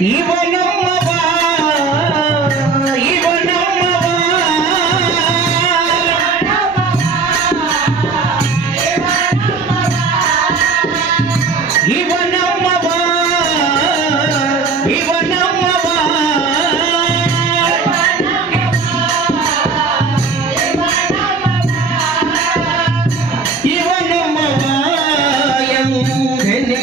Even though my